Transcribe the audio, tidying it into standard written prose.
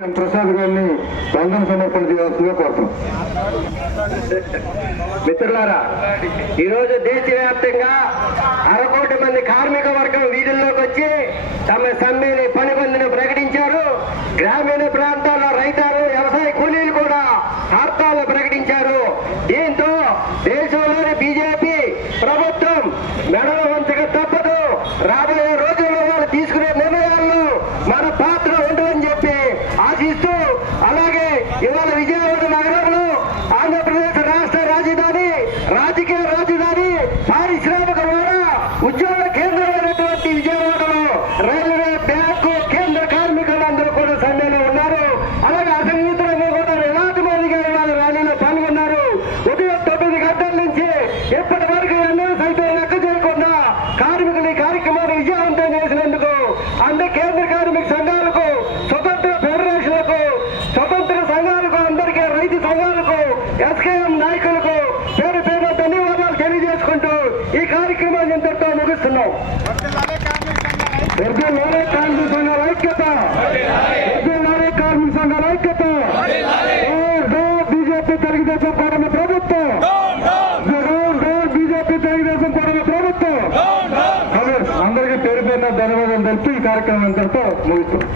ప్రసాద్ గారిని బంధన సమర్పణ చేయాల్సిందిగా కోరుతున్నాం. మిత్రులారా, ఈరోజు దేశవ్యాప్తంగా 1 కోటి మంది కార్మిక వర్గం వీధుల్లోకి వచ్చి తమ సమ్మెని పనిబందిని ప్రకటించారు. గ్రామీణ ప్రాంతాల్లో రైతారు, వ్యవసాయ కూలీలు కూడా హర్తాలు ప్రకటించారు. దీంతో దేశంలోని బీజేపీ ప్రభుత్వం మెడలు వంచక తప్పదు. రాబోయే రోజుల్లో వాళ్ళు తీసుకునే నిర్ణయాల్లో మన పాత్ర ఉండదని చెప్పి ఆశిస్తూ, అలాగే ఇవాళ విజయవాడ నగరంలో ఆంధ్రప్రదేశ్ రాష్ట్ర రాజధాని, రాజకీయ రాజధాని, పారిశ్రామిక ఉద్యోగ కేంద్రమైనటువంటి విజయవాడలో రైల్వే బ్యాంకు కేంద్ర కార్మికులందరూ కూడా సమ్మెలో ఉన్నారు. అలాగే అసంఘటితంగా కూడా వేలాది మందిగా ఇవాళ ర్యాలీలో పాల్గొన్నారు. ఉదయం 9 గంటల నుంచి ఇప్పటి వరకు ఎన్నో సైతం లెక్క చేయకుండా కార్మికులు ఈ కార్యక్రమాన్ని విజయవంతం చేసినందుకు అంటే కేంద్ర కార్మిక సంఘాలకు, స్వతంత్ర ఫెడరేషన్లకు, స్వతంత్ర సంఘాలకు, అందరికీ రైతు సంఘాలకు, ఎస్కేఎం నాయకులకు పేరు పేరు ధన్యవాదాలు తెలియజేసుకుంటూ ఈ కార్యక్రమాన్ని ఇంతటితో ముగిస్తున్నాం. కార్మిక సంఘాల ఐక్యత, కార్మిక సంఘాల ఐక్యత, బీజేపీ తెలుగుదేశం కూటమి ప్రభుత్వం, బీజేపీ తెలుగుదేశం కూటమి ప్రభుత్వం. అందరికీ పేరు పేరున ధన్యవాదాలు తెలుపుతూ ఈ కార్యక్రమం ఇంతటితో ముగిస్తున్నాం.